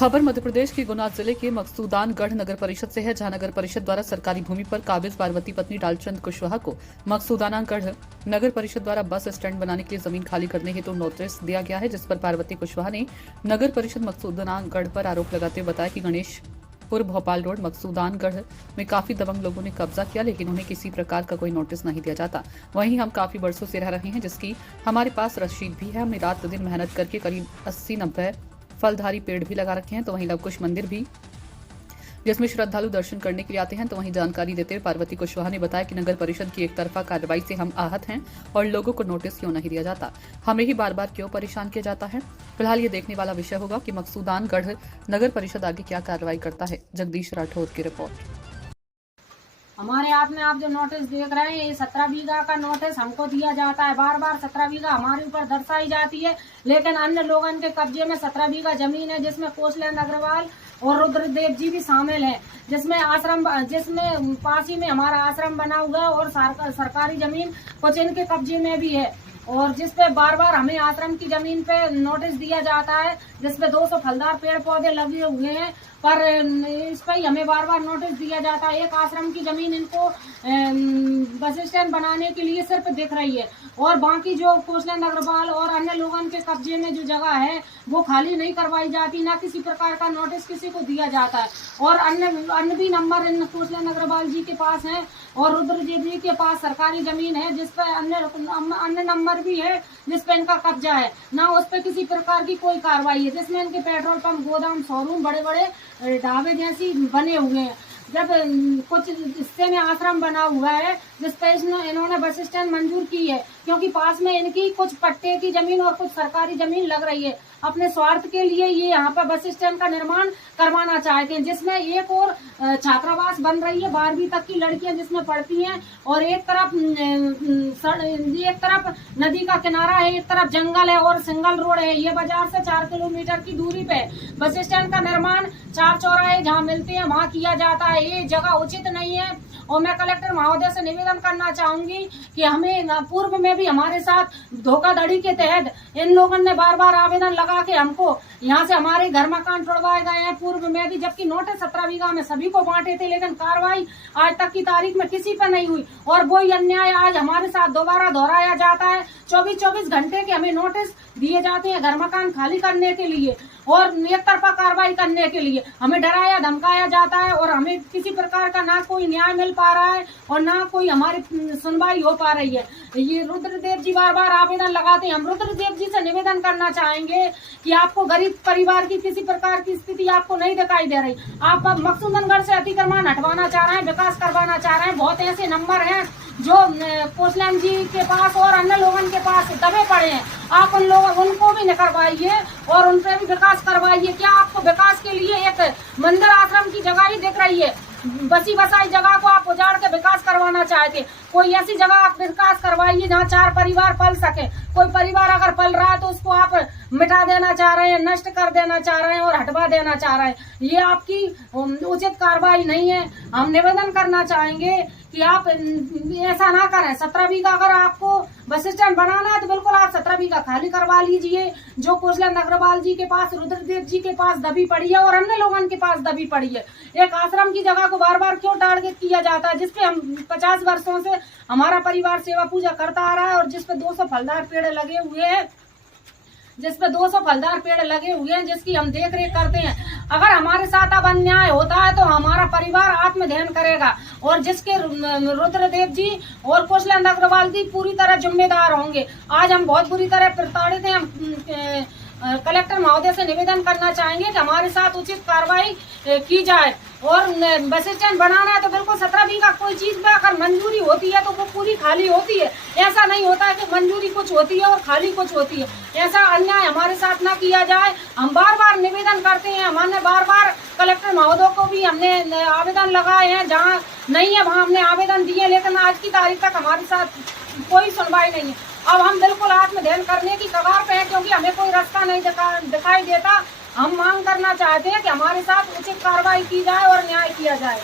खबर मध्य प्रदेश के गुना जिले के मकसूदानगढ़ नगर परिषद से है, जहां नगर परिषद द्वारा सरकारी भूमि पर काबिज पार्वती पत्नी डालचंद कुशवाहा को मकसूदानगढ़ नगर परिषद द्वारा बस स्टैंड बनाने के लिए जमीन खाली करने हेतु नोटिस दिया गया है, जिस पर पार्वती कुशवाहा ने नगर परिषद मकसूदानगढ़ पर आरोप लगाते हुए बताया कि गणेशपुर भोपाल रोड मकसूदानगढ़ में काफी दबंग लोगों ने कब्जा किया, लेकिन उन्हें किसी प्रकार का कोई नोटिस नहीं दिया जाता। वहीं हम काफी वर्षों से रह रहे हैं, जिसकी हमारे पास रसीद भी है। हमने रात दिन मेहनत करके करीब 80-90 फलधारी पेड़ भी लगा रखे हैं। तो वहीं लवकुश मंदिर भी, जिसमें श्रद्धालु दर्शन करने के लिए आते हैं। तो वहीं जानकारी देते हुए पार्वती कुशवाहा ने बताया कि नगर परिषद की एक तरफा कार्रवाई से हम आहत हैं और लोगों को नोटिस क्यों नहीं दिया जाता, हमें ही बार बार क्यों परेशान किया जाता है। फिलहाल ये देखने वाला विषय होगा कि मकसूदानगढ़ नगर परिषद आगे क्या कार्रवाई करता है। जगदीश राठौर की रिपोर्ट। हमारे हाथ में आप जो नोटिस देख रहे हैं, ये 17 बीघा का नोटिस हमको दिया जाता है। बार बार 17 बीघा हमारे ऊपर दर्शाई जाती है, लेकिन अन्य लोगों के कब्जे में 17 बीघा जमीन है, जिसमें कौशलेंद्र अग्रवाल और रुद्रदेव जी भी शामिल हैं, जिसमें पास ही में हमारा आश्रम बना हुआ है और सरकारी जमीन कुछ इनके कब्जे में भी है, और जिसपे बार बार हमें आश्रम की जमीन पे नोटिस दिया जाता है, जिसपे 200 फलदार पेड़ पौधे लगे हुए हैं, पर इस पर हमें बार बार नोटिस दिया जाता है। एक आश्रम की जमीन इनको बस स्टैंड बनाने के लिए सिर्फ दिख रही है, और बाकी जो कौशलेंद्र अग्रवाल और अन्य लोगों के कब्जे में जो जगह है वो खाली नहीं करवाई जाती, ना किसी प्रकार का नोटिस किसी को दिया जाता है। और अन्य भी नंबर इन कौशलेंद्र अग्रवाल जी के पास है और रुद्रदेव जी के पास सरकारी जमीन है, जिसपे अन्य नंबर भी है जिसपे इनका कब्जा है, ना उस पर किसी प्रकार की कोई कार्रवाई है। जिसमें इनके पेट्रोल पंप, गोदाम, शोरूम, बड़े बड़े ढाबे जैसी बने हुए हैं। जब कुछ हिस्से में आश्रम बना हुआ है, जिसपे इन्होंने बस स्टैंड मंजूर की है, क्योंकि पास में इनकी कुछ पट्टे की जमीन और कुछ सरकारी जमीन लग रही है। अपने स्वार्थ के लिए ये यहाँ पर बस स्टैंड का निर्माण करवाना चाहते हैं, जिसमें एक और छात्रावास बन रही है, 12वीं तक की लड़कियां जिसमें पढ़ती हैं, और एक तरफ नदी का किनारा है, एक तरफ जंगल है और सिंगल रोड है। ये बाजार से 4 किलोमीटर की दूरी पे बस स्टैंड का निर्माण 4 चौराहे जहाँ मिलते हैं वहाँ किया जाता है। ये जगह उचित नहीं है, और मैं कलेक्टर महोदय से निवेदन करना चाहूंगी कि हमें पूर्व में भी हमारे साथ धोखाधड़ी के तहत इन लोगों ने बार बार आवेदन लगा के हमको यहाँ से हमारे घर मकान तोड़वाए गए हैं। पूर्व में भी, जबकि नोटिस 17 बीघा में सभी को बांटे थे, लेकिन कार्रवाई आज तक की तारीख में किसी पर नहीं हुई, और वही अन्याय आज हमारे साथ दोबारा दोहराया जाता है। 24-24 घंटे के हमें नोटिस दिए जाते हैं घर मकान खाली करने के लिए और एक तरफा कार्रवाई करने के लिए। हमें डराया धमकाया जाता है, और हमें किसी प्रकार का ना कोई न्याय मिल पा रहा है और ना कोई हमारी सुनवाई हो पा रही है। ये रुद्रदेव जी बार बार आवेदन लगाते हैं। हम रुद्रदेव जी से निवेदन करना चाहेंगे कि आपको गरीब परिवार की किसी प्रकार की स्थिति आपको नहीं दिखाई दे रही। आप मकसूदनगढ़ से अतिक्रमण हटवाना चाह रहे हैं, विकास करवाना चाह रहे हैं। बहुत ऐसे नंबर हैं जो कौशलेंद्र जी के पास और अन्य लोगों के पास दबे पड़े हैं। आप उनको भी निकलवाइए और उन पर भी विकास करवाइए। क्या आपको विकास के लिए एक मंदिर आश्रम की जगह ही दिख रही है? बसी बसाई जगह को आप उजाड़ के विकास करवाना चाहते, कोई ऐसी जगह आप विकास करवाइए जहाँ 4 परिवार पल सके। कोई परिवार अगर पल रहा है तो उसको आप मिटा देना चाह रहे हैं, नष्ट कर देना चाह रहे हैं और हटवा देना चाह रहे हैं। ये आपकी उचित कार्रवाई नहीं है। हम निवेदन करना चाहेंगे कि आप ऐसा ना करें। 17 बीघा अगर आपको बस स्टैंड बनाना है तो बिल्कुल आप 17 बीघा खाली करवा लीजिए, जो कौशलेंद्र अग्रवाल जी के पास, रुद्रदेव जी के पास दबी पड़ी है और अन्य लोगों के पास दबी पड़ी है। एक आश्रम की जगह को बार बार क्यों टारगेट किया जाता है, जिसपे हम 50 वर्षों से हमारा परिवार सेवा पूजा करता आ रहा है, और जिसपे 200 फलदार पेड़ लगे हुए हैं, जिसकी हम देख रेख करते हैं। अगर हमारे साथ अब अन्याय होता है तो हमारा परिवार आत्मध्यान करेगा, और जिसके रुद्रदेव जी और कौशलेंद्र अग्रवाल जी पूरी तरह जिम्मेदार होंगे। आज हम बहुत बुरी तरह प्रताड़ित हैं। हम कलेक्टर महोदय से निवेदन करना चाहेंगे कि हमारे साथ उचित कार्रवाई की जाए, और बस स्टैंड बनाना है तो बिल्कुल 17 बीघा कोई चीज में अगर मंजूरी होती है तो वो पूरी खाली होती है। ऐसा नहीं होता है कि मंजूरी कुछ होती है और खाली कुछ होती है। ऐसा अन्याय हमारे साथ ना किया जाए। हम बार बार निवेदन करते हैं। हमने बार बार कलेक्टर महोदय को भी हमने आवेदन लगाए हैं, जहाँ नहीं है वहाँ हमने आवेदन दिए, लेकिन आज की तारीख तक हमारे साथ कोई सुनवाई नहीं है। अब हम बिल्कुल आत्मध्यान करने की कगार पे हैं, क्योंकि हमें कोई रास्ता नहीं दिखाई देता। हम मांग करना चाहते हैं कि हमारे साथ उचित कार्रवाई की जाए और न्याय किया जाए।